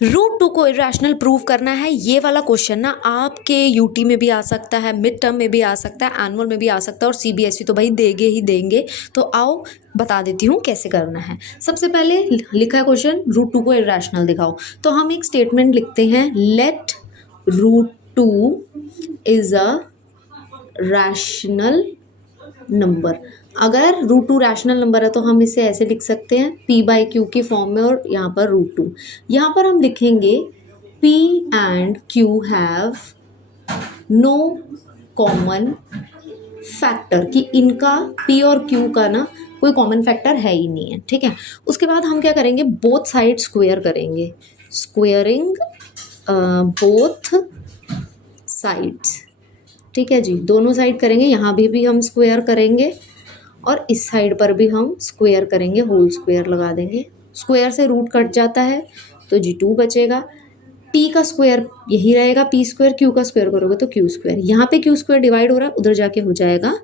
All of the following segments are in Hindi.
रूट टू को इरेशनल प्रूव करना है। ये वाला क्वेश्चन ना आपके यूटी में भी आ सकता है, मिड टर्म में भी आ सकता है, एनुअल में भी आ सकता है और सीबीएसई तो भाई देंगे ही देंगे। तो आओ बता देती हूँ कैसे करना है। सबसे पहले लिखा है क्वेश्चन रूट टू को इरेशनल दिखाओ, तो हम एक स्टेटमेंट लिखते हैं, let root two is a rational number. अगर रूट टू रैशनल नंबर है तो हम इसे ऐसे लिख सकते हैं p बाई क्यू की फॉर्म में, और यहाँ पर रूट टू। यहाँ पर हम लिखेंगे p and q have no common factor, कि इनका p और q का ना कोई कॉमन फैक्टर है ही नहीं है। ठीक है, उसके बाद हम क्या करेंगे, बोथ साइड स्क्वेयर करेंगे, स्क्वेयरिंग बोथ साइड्स। ठीक है जी, दोनों साइड करेंगे, यहाँ भी हम स्क्वायर करेंगे और इस साइड पर भी हम स्क्वायर करेंगे, होल स्क्वायर लगा देंगे। स्क्वायर से रूट कट जाता है तो जी टू बचेगा, p का स्क्वायर यही रहेगा p स्क्वायर, q का स्क्वायर करोगे तो q स्क्वायर, यहाँ पे q स्क्वायर डिवाइड हो रहा है, उधर जाके हो जाएगा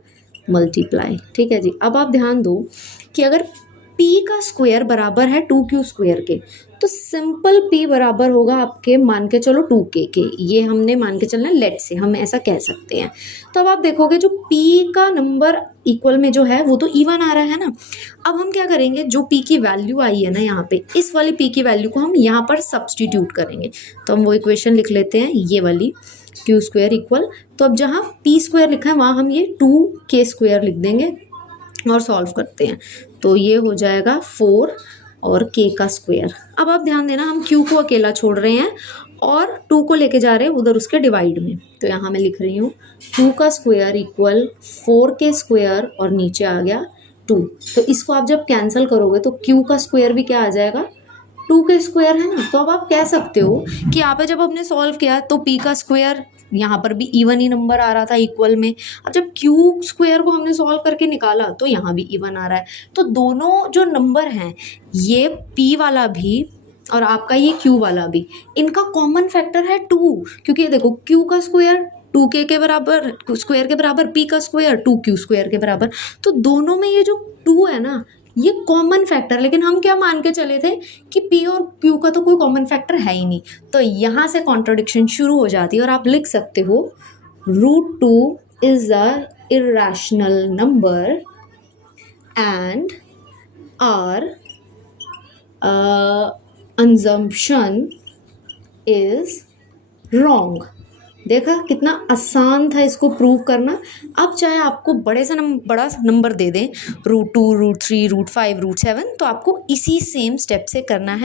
मल्टीप्लाई। ठीक है जी, अब आप ध्यान दो कि अगर p का स्क्वायर बराबर है 2q स्क्वायर के, तो सिंपल p बराबर होगा आपके, मान के चलो 2k के, ये हमने मान के चलना, लेट से हम ऐसा कह सकते हैं। तो अब आप देखोगे जो p का नंबर इक्वल में जो है वो तो इवन आ रहा है ना। अब हम क्या करेंगे, जो p की वैल्यू आई है ना यहाँ पे, इस वाली p की वैल्यू को हम यहाँ पर सब्सटीट्यूट करेंगे। तो हम वो इक्वेशन लिख लेते हैं, ये वाली q स्क्वायर इक्वल, तो अब जहाँ p स्क्वायर लिखा है वहाँ हम ये 2k स्क्वायर लिख देंगे और सॉल्व करते हैं, तो ये हो जाएगा 4 और k का स्क्वायर। अब आप ध्यान देना, हम q को अकेला छोड़ रहे हैं और 2 को लेके जा रहे हैं उधर उसके डिवाइड में, तो यहाँ मैं लिख रही हूँ 2 का स्क्वायर इक्वल 4k स्क्वायर और नीचे आ गया 2। तो इसको आप जब कैंसिल करोगे तो q का स्क्वायर भी क्या आ जाएगा, 2k स्क्वायर है ना। तो अब आप कह सकते हो कि यहाँ पे जब हमने सॉल्व किया तो p का स्क्वायर, यहाँ पर भी इवन ही नंबर आ रहा था इक्वल में। अब जब q स्क्वायर को हमने सॉल्व करके निकाला तो यहाँ भी इवन आ रहा है। तो दोनों जो नंबर हैं, ये p वाला भी और आपका ये q वाला भी, इनका कॉमन फैक्टर है 2, क्योंकि ये देखो q का स्क्वायर 2k के बराबर, स्क्वायर के बराबर, p का स्क्वायर 2q स्क्वायर के बराबर। तो दोनों में ये जो 2 है ना, ये कॉमन फैक्टर, लेकिन हम क्या मान के चले थे कि p और q का तो कोई कॉमन फैक्टर है ही नहीं। तो यहाँ से कॉन्ट्रडिक्शन शुरू हो जाती है और आप लिख सकते हो root two is a irrational number and our assumption is wrong. देखा कितना आसान था इसको प्रूव करना। अब चाहे आपको बड़ा नंबर दे दें, रूट 2, रूट 3, रूट 5, रूट 7, तो आपको इसी सेम स्टेप से करना है।